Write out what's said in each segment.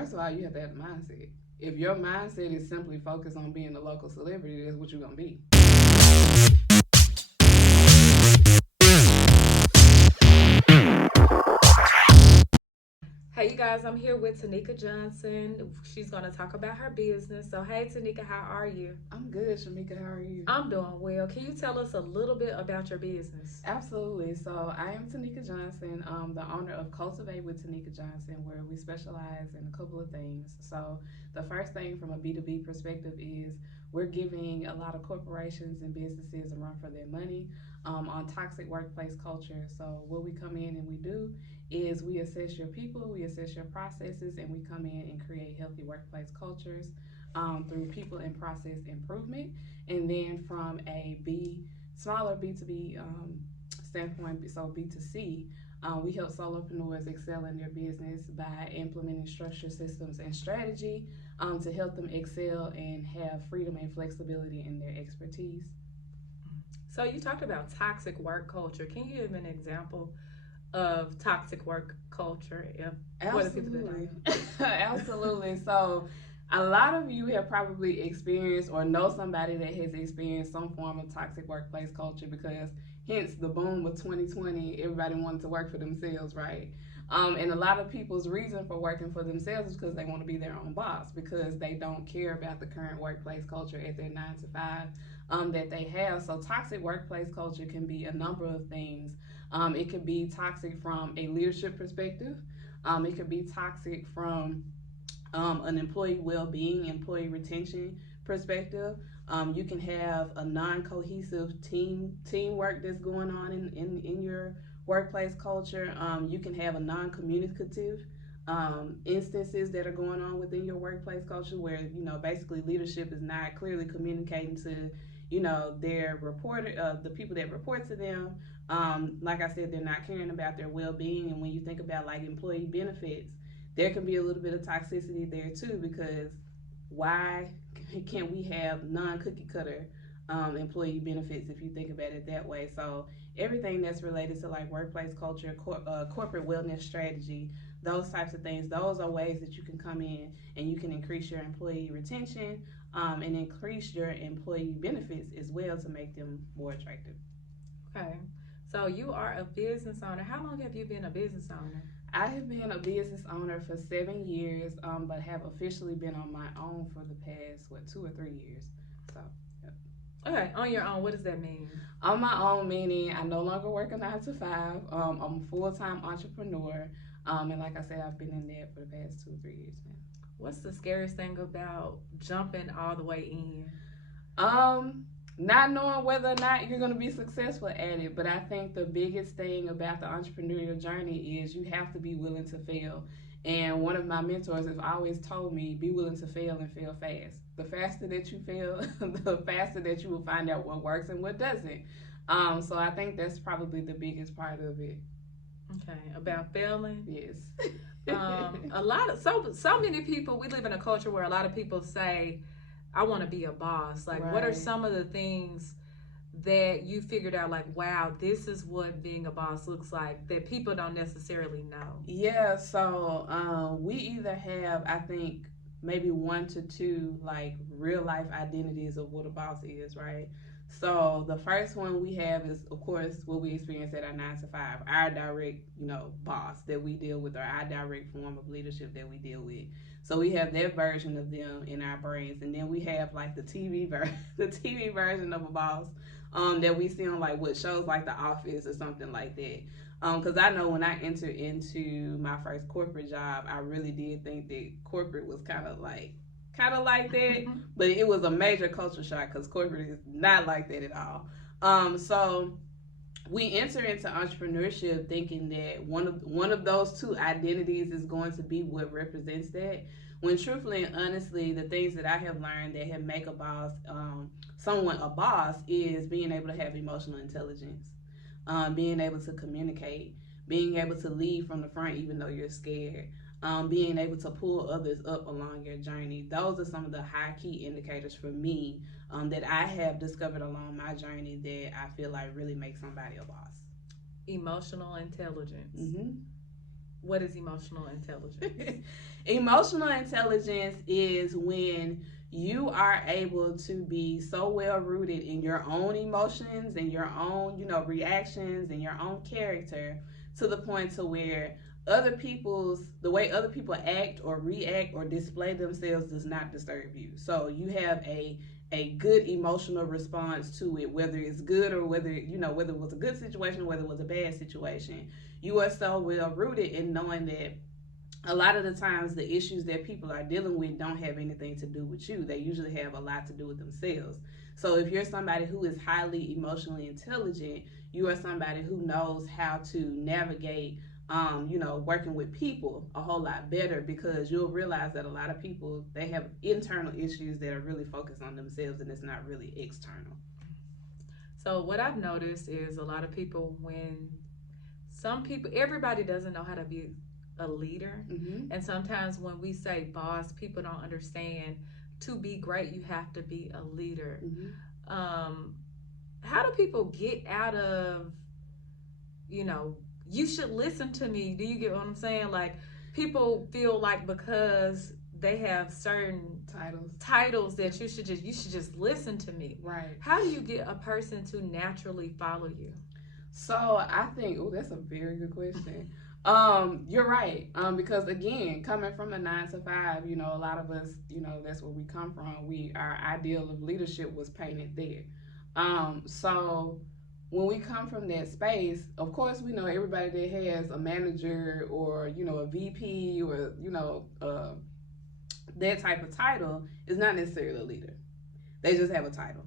First of all, you have to have the mindset. If your mindset is simply focused on being a local celebrity, that's what you're gonna be. Hey, you guys, I'm here with Taneka Johnson. She's going to talk about her business. So, hey, Tanika, how are you? I'm good, Shamika. How are you? I'm doing well. Can you tell us a little bit about your business? Absolutely. So I am Taneka Johnson, the owner of Cultivate with Taneka Johnson, where we specialize in a couple of things. So the first thing from a B2B perspective is we're giving a lot of corporations and businesses a run for their money on toxic workplace culture. So what we come in and we do is we assess your people, we assess your processes, and we come in and create healthy workplace cultures through people and process improvement. And then from a smaller B2B standpoint, so B2C, we help solopreneurs excel in their business by implementing structure, systems, and strategy to help them excel and have freedom and flexibility in their expertise. So, you talked about toxic work culture. Can you give an example of toxic work culture for the people that don't Absolutely. know? Absolutely. So, a lot of you have probably experienced or know somebody that has experienced some form of toxic workplace culture because, hence, the boom of 2020, everybody wanted to work for themselves, right? And a lot of people's reason for working for themselves is because they want to be their own boss because they don't care about the current workplace culture at their 9 to 5 that they have. So, toxic workplace culture can be a number of things. It could be toxic from a leadership perspective. It could be toxic from an employee well-being, employee retention perspective. You can have a non-cohesive teamwork that's going on in your workplace culture. You can have a non-communicative instances that are going on within your workplace culture where basically leadership is not clearly communicating to their reporter, the people that report to them. Like I said, they're not caring about their well-being. And when you think about like employee benefits, there can be a little bit of toxicity there too because why can't we have non-cookie cutter employee benefits if you think about it that way? So everything that's related to like workplace culture, corporate wellness strategy, those types of things, those are ways that you can come in and you can increase your employee retention and increase your employee benefits as well to make them more attractive. Okay. So, you are a business owner. How long have you been a business owner? I have been a business owner for 7 years, but have officially been on my own for the past 2 or 3 years. So, yep. Okay, on your own, what does that mean? On my own, meaning I no longer work a 9 to 5. I'm a full time entrepreneur, and like I said, I've been in there for the past 2 or 3 years now. What's the scariest thing about jumping all the way in? Um, Not knowing whether or not you're going to be successful at it, but I think the biggest thing about the entrepreneurial journey is you have to be willing to fail. And one of my mentors has always told me, be willing to fail and fail fast. The faster that you fail, the faster that you will find out what works and what doesn't. So I think that's probably the biggest part of it. Okay, about failing. Yes. A lot of so many people. We live in a culture where a lot of people say, "I want to be a boss." Like, what are Right. some of the things that you figured out? Like, wow, this is what being a boss looks like that people don't necessarily know. Yeah, so we either have, I think, maybe 1 to 2 like real life identities of what a boss is, right? So the first one we have is, of course, what we experience at our 9 to 5, our direct, boss that we deal with, or our direct form of leadership that we deal with. So we have that version of them in our brains, and then we have like the the TV version of a boss, that we see on like what shows like The Office or something like that. Because I know when I entered into my first corporate job, I really did think that corporate was kind of like that, but it was a major culture shock because corporate is not like that at all. So we enter into entrepreneurship thinking that one of those two identities is going to be what represents that. When truthfully and honestly, the things that I have learned that have make a boss, someone a boss, is being able to have emotional intelligence, being able to communicate, being able to lead from the front even though you're scared, being able to pull others up along your journey. Those are some of the high key indicators for me that I have discovered along my journey that I feel like really make somebody a boss. Emotional intelligence. Mm-hmm. What is emotional intelligence? Emotional intelligence is when you are able to be so well rooted in your own emotions and your own, reactions and your own character to the point to where the way other people act or react or display themselves does not disturb you. So you have a good emotional response to it, whether it's good or whether it was a good situation or whether it was a bad situation. You are so well rooted in knowing that a lot of the times the issues that people are dealing with don't have anything to do with you. They usually have a lot to do with themselves. So if you're somebody who is highly emotionally intelligent, you are somebody who knows how to navigate working with people a whole lot better, because you'll realize that a lot of people, they have internal issues that are really focused on themselves and it's not really external. So what I've noticed is a lot of people, when some people, everybody doesn't know how to be a leader. Mm-hmm. And sometimes when we say boss, people don't understand to be great, you have to be a leader. Mm-hmm. How do people get out of, you know, you should listen to me? Do you get what I'm saying? Like, people feel like because they have certain titles that you should just listen to me. Right. How do you get a person to naturally follow you? So I think, oh, that's a very good question. You're right. Because again, coming from a 9 to 5, a lot of us, that's where we come from. Our ideal of leadership was painted there. So when we come from that space, of course, we know everybody that has a manager or a VP or that type of title is not necessarily a leader. They just have a title.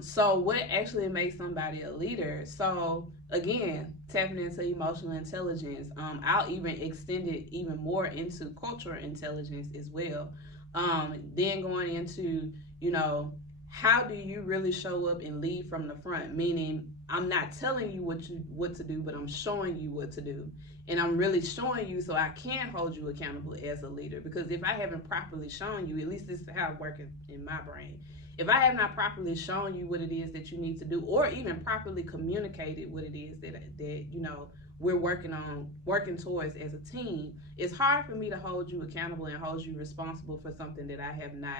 So what actually makes somebody a leader? So again, tapping into emotional intelligence. I'll even extend it even more into cultural intelligence as well. Then going into, you know, how do you really show up and lead from the front? Meaning, I'm not telling you what to do, but I'm showing you what to do. And I'm really showing you so I can hold you accountable as a leader. Because if I haven't properly shown you, at least this is how it works in my brain, if I have not properly shown you what it is that you need to do, or even properly communicated what it is that we're working towards as a team, it's hard for me to hold you accountable and hold you responsible for something that I have not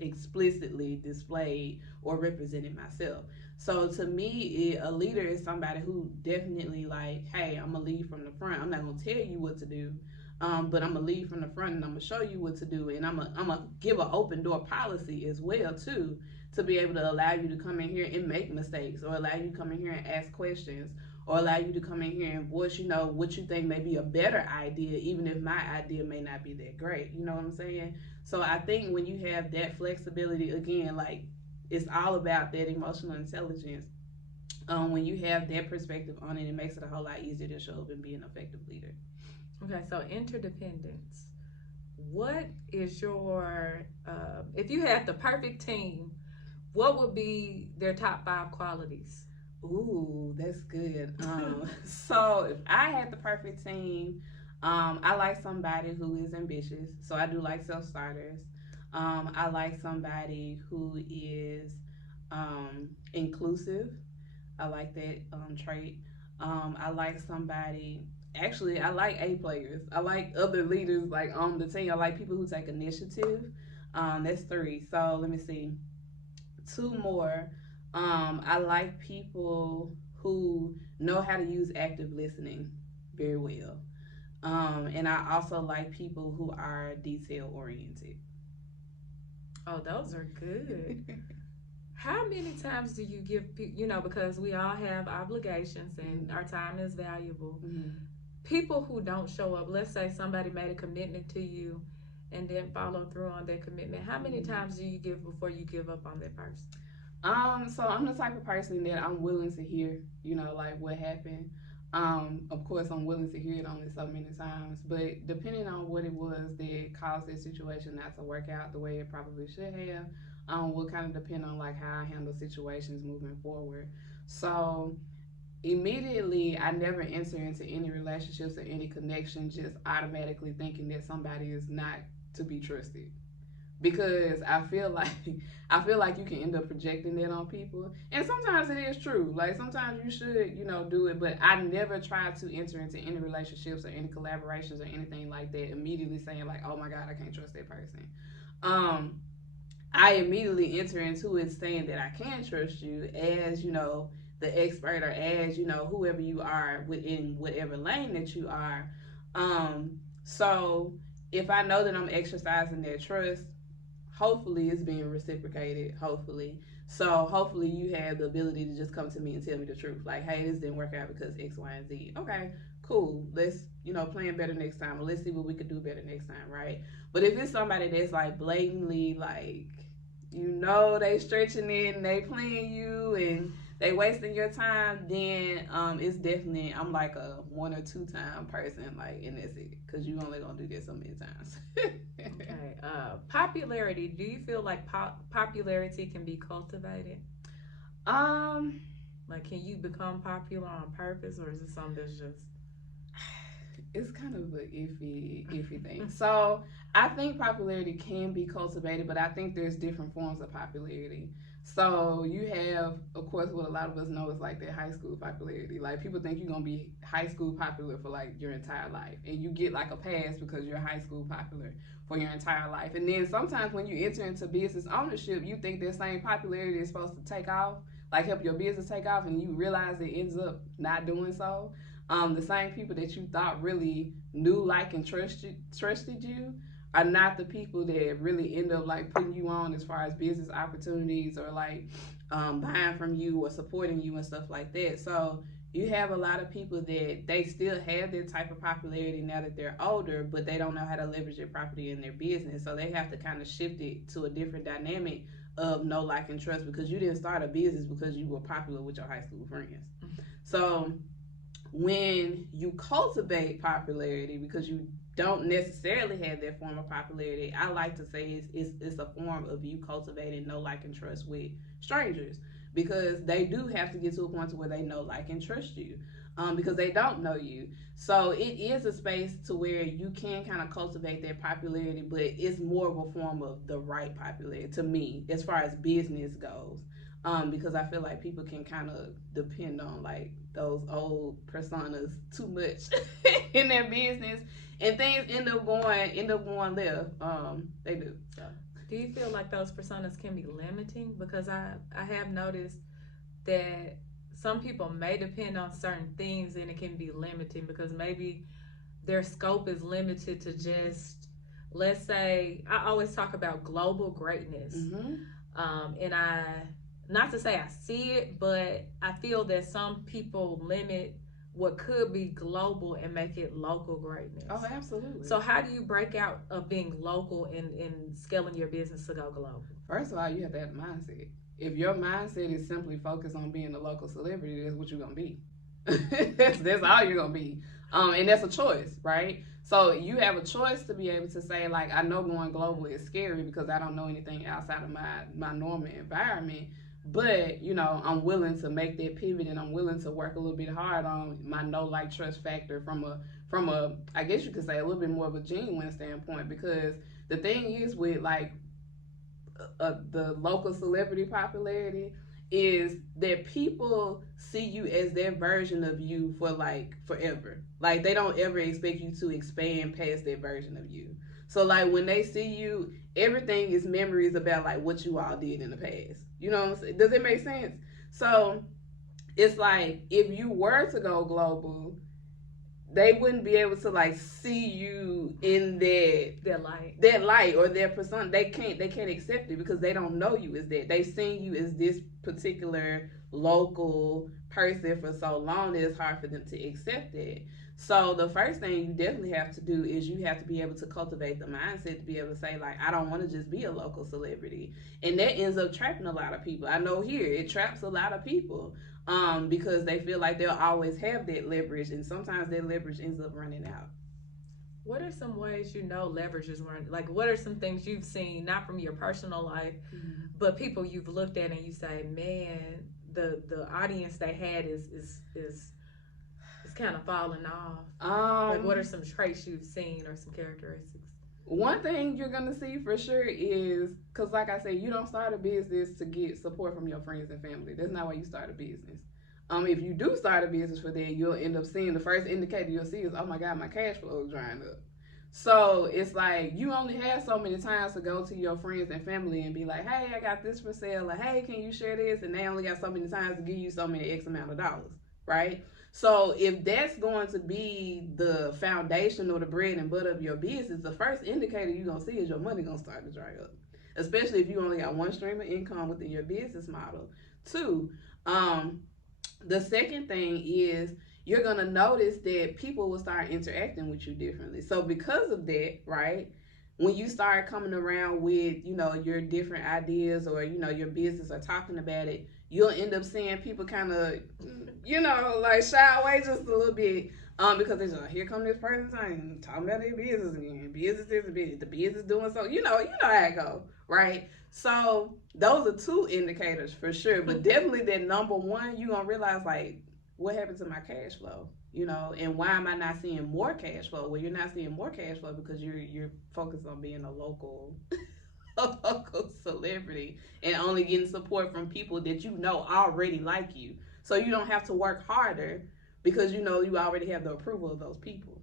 explicitly displayed or represented myself. So to me, a leader is somebody who definitely, like, hey, I'm gonna lead from the front. I'm not gonna tell you what to do, but I'm gonna lead from the front and I'm gonna show you what to do, and I'm gonna give an open door policy as well too, to be able to allow you to come in here and make mistakes, or allow you to come in here and ask questions, or allow you to come in here and voice, what you think may be a better idea, even if my idea may not be that great. You know what I'm saying? So I think when you have that flexibility, again, like, it's all about that emotional intelligence. When you have that perspective on it, it makes it a whole lot easier to show up and be an effective leader. Okay, so interdependence. What is your, if you had the perfect team, what would be their top 5 qualities? Ooh, that's good. So if I had the perfect team, I like somebody who is ambitious. So I do like self starters. I like somebody who is inclusive. I like that trait. I like somebody. Actually, I like A players. I like other leaders like on the team. I like people who take initiative. That's 3. So let me see. 2 more. I like people who know how to use active listening very well. And I also like people who are detail oriented. Oh, those are good. How many times do you give people, because we all have obligations and our time is valuable. Mm-hmm. People who don't show up, let's say somebody made a commitment to you and didn't follow through on their commitment. How many times do you give before you give up on that person? So I'm the type of person that I'm willing to hear, like what happened. Of course, I'm willing to hear it only so many times, but depending on what it was that caused that situation not to work out the way it probably should have, will kind of depend on like how I handle situations moving forward. So immediately, I never enter into any relationships or any connection just automatically thinking that somebody is not to be trusted, because I feel like you can end up projecting that on people, and sometimes it is true. Like sometimes you should, do it, but I never try to enter into any relationships or any collaborations or anything like that immediately saying like, oh my god, I can't trust that person. Um, I immediately enter into it saying that I can trust you as, the expert or as, whoever you are within whatever lane that you are. So if I know that I'm exercising that trust, hopefully it's being reciprocated. Hopefully. So hopefully you have the ability to just come to me and tell me the truth. Like, hey, this didn't work out because X, Y, and Z. Okay, cool. Let's, plan better next time. Or let's see what we could do better next time, right? But if it's somebody that's like blatantly like, they stretching it and they playing you and they wasting your time, then it's definitely I'm like a 1 or 2 time person, like, and that's it, because you only gonna do this so many times. Okay. Popularity. Do you feel like popularity can be cultivated? um Like, can you become popular on purpose, or is it something that's just? it's kind of an iffy thing. So I think popularity can be cultivated, but I think there's different forms of popularity. So you have, of course, what a lot of us know is like that high school popularity. Like people think you're gonna be high school popular for like your entire life, and you get like a pass because you're high school popular for your entire life. And then sometimes when you enter into business ownership, you think that same popularity is supposed to take off, like help your business take off, and you realize it ends up not doing so. The same people that you thought really knew, like, and trusted you are not the people that really end up like putting you on as far as business opportunities or like buying from you or supporting you and stuff like that. So you have a lot of people that they still have their type of popularity now that they're older, but they don't know how to leverage their property in their business. So they have to kind of shift it to a different dynamic of know, like, and trust, because you didn't start a business because you were popular with your high school friends. So when you cultivate popularity because you don't necessarily have that form of popularity, I like to say it's a form of you cultivating know, like, and trust with strangers, because they do have to get to a point to where they know, like, and trust you, because they don't know you. So it is a space to where you can kind of cultivate that popularity, but it's more of a form of the right popularity to me as far as business goes. Because I feel like people can kind of depend on like those old personas too much in their business, and things end up going left. They do. So. Do you feel like those personas can be limiting? Because I have noticed that some people may depend on certain things and it can be limiting because maybe their scope is limited to just, let's say, I always talk about global greatness. Mm-hmm. And not to say I see it, but I feel that some people limit what could be global and make it local greatness. Oh, absolutely. So how do you break out of being local and scaling your business to go global? First of all, you have to have the mindset. If your mindset is simply focused on being a local celebrity, that's what you're gonna be. that's all you're gonna be. And that's a choice, right? So you have a choice to be able to say, like, I know going global is scary because I don't know anything outside of my normal environment. But I'm willing to make that pivot, and I'm willing to work a little bit hard on my know, like, trust factor from a I guess you could say a little bit more of a genuine standpoint. Because the thing is with like the local celebrity popularity is that people see you as their version of you for like forever. Like they don't ever expect you to expand past that version of you. So like when they see you, everything is memories about like what you all did in the past. You know what I'm saying? Does it make sense? So it's like if you were to go global, they wouldn't be able to like see you in that light or their persona. They can't accept it because they don't know you as that. They've seen you as this particular local person for so long that it's hard for them to accept it. So the first thing you definitely have to do is you have to be able to cultivate the mindset to be able to say like, I don't want to just be a local celebrity. And that ends up trapping a lot of people. I know here it traps a lot of people, because they feel like they'll always have that leverage, and sometimes that leverage ends up running out. What are some ways leverage is running? Like, what are some things you've seen, not from your personal life, but people you've looked at and you say, man, the audience they had is kind of falling off. Like, what are some traits you've seen or some characteristics? One thing you're gonna see for sure is because, like I said, you don't start a business to get support from your friends and family. That's not why you start a business. If you do start a business for that, you'll end up seeing the first indicator you'll see is, oh my god, my cash flow is drying up. So it's like you only have so many times to go to your friends and family and be like, hey, I got this for sale, or hey, can you share this? And they only got so many times to give you so many X amount of dollars, right? So if that's going to be the foundation or the bread and butter of your business, the first indicator you're gonna see is your money gonna start to dry up. Especially if you only got one stream of income within your business model. Two, um, the second thing is you're gonna notice that people will start interacting with you differently. So because of that, right? When you start coming around with, your different ideas or, your business or talking about it, you'll end up seeing people kind of, like shy away just a little bit. Because they're just like, here come this person talking about their business again. Business is the business doing so. You know how it go, right? So those are two indicators for sure. But definitely that number one, you're gonna realize like what happened to my cash flow, and why am I not seeing more cash flow? Well, you're not seeing more cash flow because you're focused on being a local a local celebrity and only getting support from people that you know already like you. So you don't have to work harder because you know you already have the approval of those people.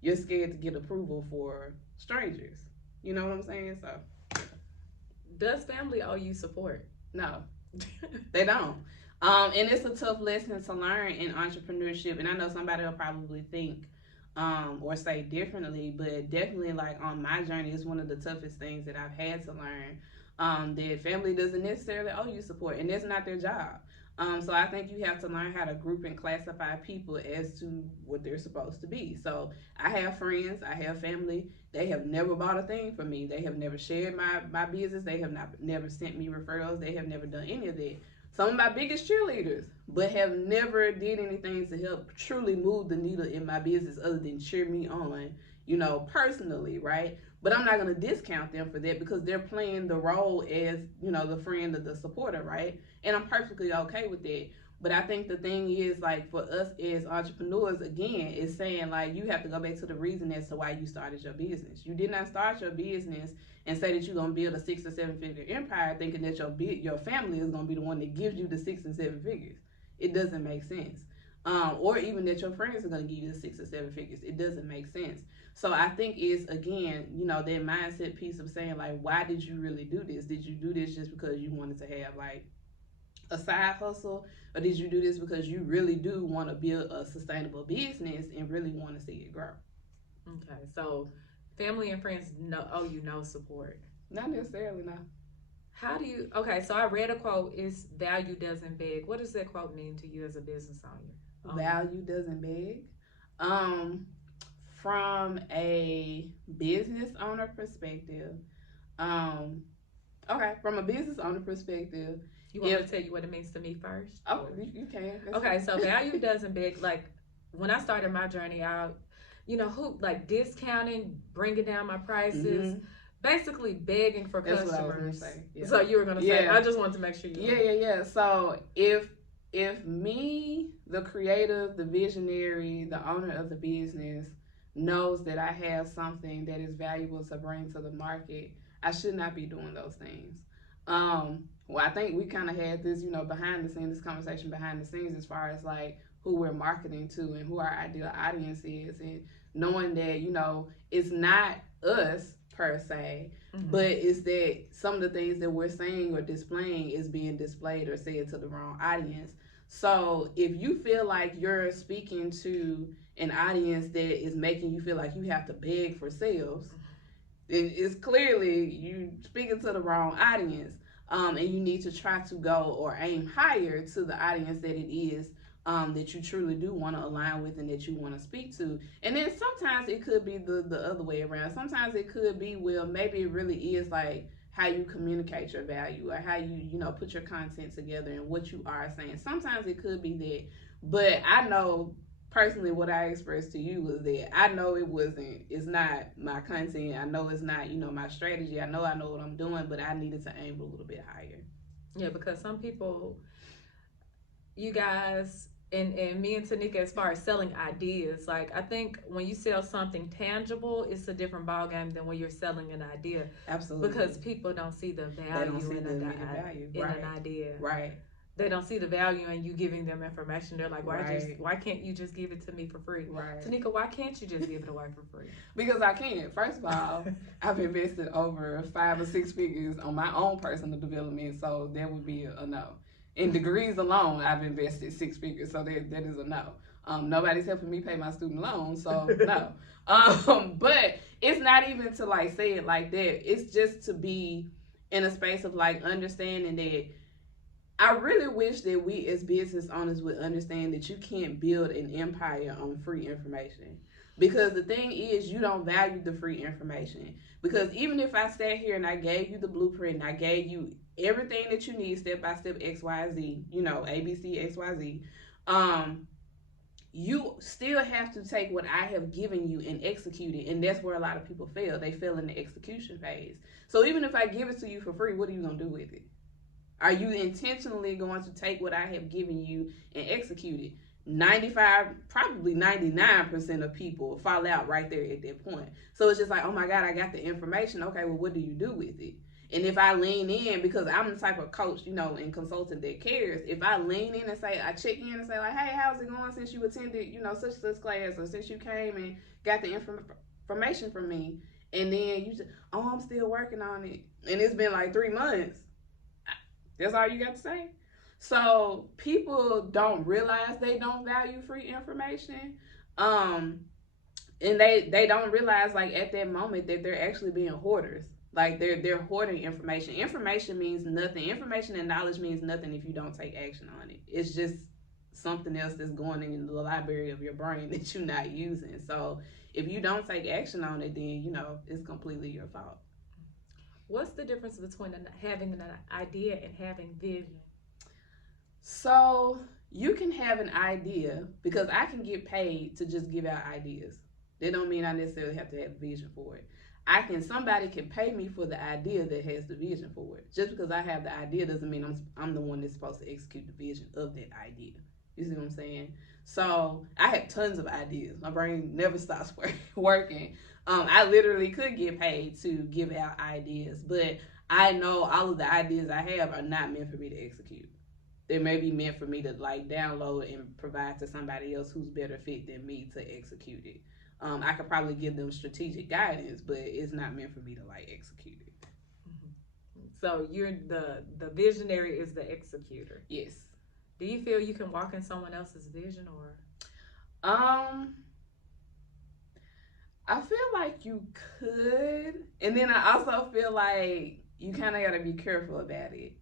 You're scared to get approval for strangers. You know what I'm saying? So Does family owe you support? no, they don't. And it's a tough lesson to learn in entrepreneurship. And I know somebody will probably think or say differently, but definitely, like on my journey, it's one of the toughest things that I've had to learn. That family doesn't necessarily owe you support, and that's not their job. So I think you have to learn how to group and classify people as to what they're supposed to be. So I have friends, I have family. They have never bought a thing for me. They have never shared my business. They have not never sent me referrals. They have never done any of that. Some of my biggest cheerleaders, but have never did anything to help truly move the needle in my business other than cheer me on, personally, right? But I'm not going to discount them for that because they're playing the role as, the friend or the supporter, right? And I'm perfectly okay with that. But I think the thing is, like, for us as entrepreneurs, again, is saying, like, you have to go back to the reason as to why you started your business. You did not start your business and say that you're going to build a 6 or 7 figure empire thinking that your family is going to be the one that gives you the 6 and 7 figures. It doesn't make sense. Or even that your friends are going to give you the 6 or 7 figures. It doesn't make sense. So I think it's, again, that mindset piece of saying, like, why did you really do this? Did you do this just because you wanted to have, like, a side hustle, or did you do this because you really do want to build a sustainable business and really want to see it grow? Okay, so family and friends owe you no support. Not necessarily, no. How do you? Okay, so I read a quote. Is value doesn't beg. What does that quote mean to you as a business owner? Value doesn't beg. Um, from a business owner perspective, um, okay, from a business owner perspective, you want me to tell you what it means to me first? Oh, you can. That's okay, so value doesn't beg. Like when I started my journey out, who like discounting, bringing down my prices. Mm-hmm. Basically begging for That's customers. Yeah. So you were gonna say, I just wanted to make sure you Yeah. So if me, the creative, the visionary, the owner of the business, knows that I have something that is valuable to bring to the market, I should not be doing those things. Well, I think we kind of had this, behind the scenes, this conversation behind the scenes as far as like who we're marketing to and who our ideal audience is, and knowing that, it's not us per se, mm-hmm. but it's that some of the things that we're saying or displaying is being displayed or said to the wrong audience. So if you feel like you're speaking to an audience that is making you feel like you have to beg for sales, it's clearly you speaking to the wrong audience, and you need to try to go or aim higher to the audience that it is that you truly do want to align with and that you want to speak to. And then sometimes it could be the other way around. Sometimes it could be, well, maybe it really is like how you communicate your value or how you put your content together and what you are saying. Sometimes it could be that, but I know personally what I expressed to you was that I know it's not my content. I know it's not, my strategy. I know what I'm doing, but I needed to aim a little bit higher. Yeah, because some people, you guys, and me and Tanika, as far as selling ideas, like I think when you sell something tangible, it's a different ballgame than when you're selling an idea. Absolutely. Because people don't see the value they don't see the immediate value. in Right. an idea. Right. They don't see the value in you giving them information. They're like, Right. why can't you just give it to me for free? Right. Tanika, why can't you just give it away for free? Because I can't. First of all, I've invested over 5 or 6 figures on my own personal development, so that would be a no. In degrees alone, I've invested 6 figures, so that is a no. Nobody's helping me pay my student loans, so no. But it's not even to like say it like that. It's just to be in a space of like understanding that I really wish that we as business owners would understand that you can't build an empire on free information. Because the thing is, you don't value the free information. Because even if I sat here and I gave you the blueprint and I gave you everything that you need step by step XYZ, you know, ABC, XYZ, you still have to take what I have given you and execute it. And that's where a lot of people fail. They fail in the execution phase. So even if I give it to you for free, what are you going to do with it? Are you intentionally going to take what I have given you and execute it? 95, probably 99% of people fall out right there at that point. So it's just like, oh my God, I got the information. Okay, well, what do you do with it? And if I lean in, because I'm the type of coach, you know, and consultant that cares, if I lean in and say, I check in and say like, hey, how's it going since you attended, you know, such class, or since you came and got the information from me, and then you say, oh, I'm still working on it, and it's been like 3 months. That's all you got to say? So people don't realize they don't value free information. And they don't realize like at that moment that they're actually being hoarders. Like they're hoarding information. Information means nothing. Information and knowledge means nothing if you don't take action on it. It's just something else that's going in the library of your brain that you're not using. So if you don't take action on it, then you know it's completely your fault. What's the difference between having an idea and having vision? So you can have an idea, because I can get paid to just give out ideas. That don't mean I necessarily have to have a vision for it. Somebody can pay me for the idea that has the vision for it. Just because I have the idea doesn't mean I'm the one that's supposed to execute the vision of that idea. You see what I'm saying? So I have tons of ideas. My brain never stops working. I literally could get paid to give out ideas, but I know all of the ideas I have are not meant for me to execute. They may be meant for me to like download and provide to somebody else who's better fit than me to execute it. I could probably give them strategic guidance, but it's not meant for me to like execute it. Mm-hmm. So you're the visionary is the executor. Yes. Do you feel you can walk in someone else's vision, or? I feel like you could, and then I also feel like you kind of got to be careful about it.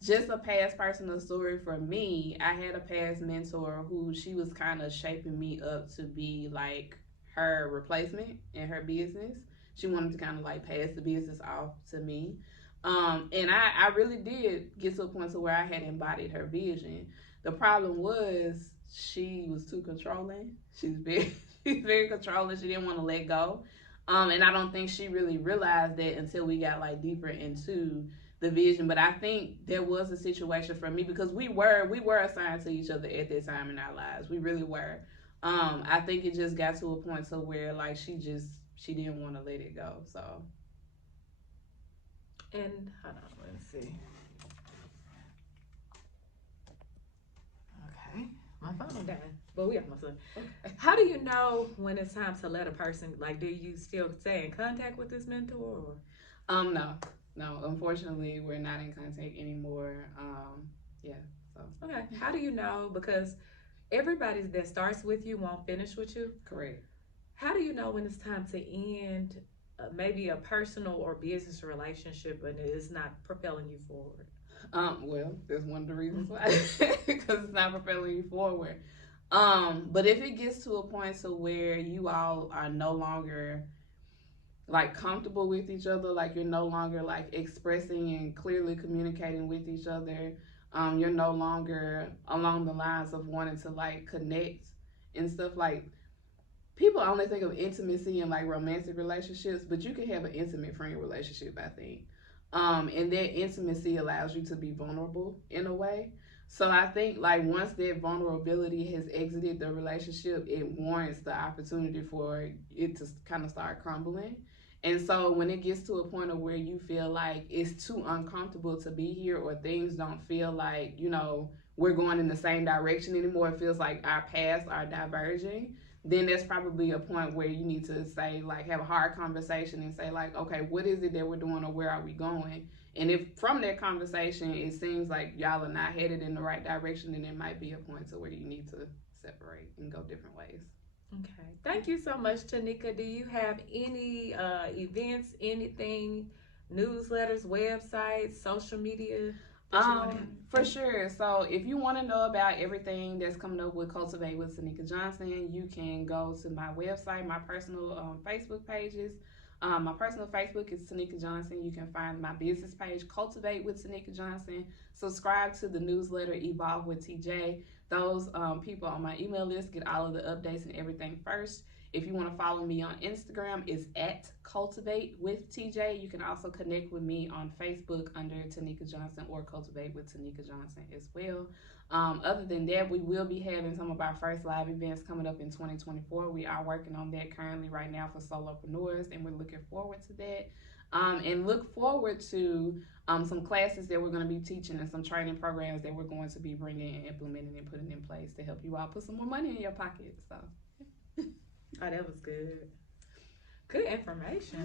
Just a past personal story for me, I had a past mentor who she was kind of shaping me up to be like her replacement in her business. She wanted to kind of like pass the business off to me. And I really did get to a point to where I had embodied her vision. The problem was she was too controlling. She's very controlling. She didn't want to let go. And I don't think she really realized that until we got like deeper into the vision. But I think there was a situation for me, because we were assigned to each other at that time in our lives. We really were. I think it just got to a point to where like she didn't want to let it go. So. And hold on, let's see. Okay, my phone died, but we almost done. Okay. How do you know when it's time to let a person, like, do you still stay in contact with this mentor? Or? No. Unfortunately, we're not in contact anymore. Yeah. So. Okay. How do you know? Because everybody that starts with you won't finish with you. Correct. How do you know when it's time to end maybe a personal or business relationship and it's not propelling you forward? Well, that's one of the reasons why, because it's not propelling you forward. But if it gets to a point to where you all are no longer like comfortable with each other, like you're no longer like expressing and clearly communicating with each other, you're no longer along the lines of wanting to like connect and stuff. Like, people only think of intimacy in like romantic relationships, but you can have an intimate friend relationship, I think. And that intimacy allows you to be vulnerable in a way. So I think like once that vulnerability has exited the relationship, it warrants the opportunity for it to kind of start crumbling. And so when it gets to a point of where you feel like it's too uncomfortable to be here, or things don't feel like, we're going in the same direction anymore, it feels like our paths are diverging, then there's probably a point where you need to say, like, have a hard conversation and say, like, okay, what is it that we're doing, or where are we going? And if from that conversation it seems like y'all are not headed in the right direction, then it might be a point to where you need to separate and go different ways. Okay. Thank you so much, Tanika. Do you have any events, anything, newsletters, websites, social media that you want to For sure. So if you want to know about everything that's coming up with Cultivate with Taneka Johnson, you can go to my website, my personal Facebook pages. My personal Facebook is Taneka Johnson. You can find my business page, Cultivate with Taneka Johnson. Subscribe to the newsletter, Evolve with TJ. Those people on my email list get all of the updates and everything first. If you want to follow me on Instagram, it's at Cultivate with TJ. You can also connect with me on Facebook under Taneka Johnson, or Cultivate with Taneka Johnson as well. Other than that, we will be having some of our first live events coming up in 2024. We are working on that currently right now for solopreneurs, and we're looking forward to that. And look forward to some classes that we're going to be teaching, and some training programs that we're going to be bringing and implementing and putting in place to help you all put some more money in your pocket. So. Oh, that was good. Good information.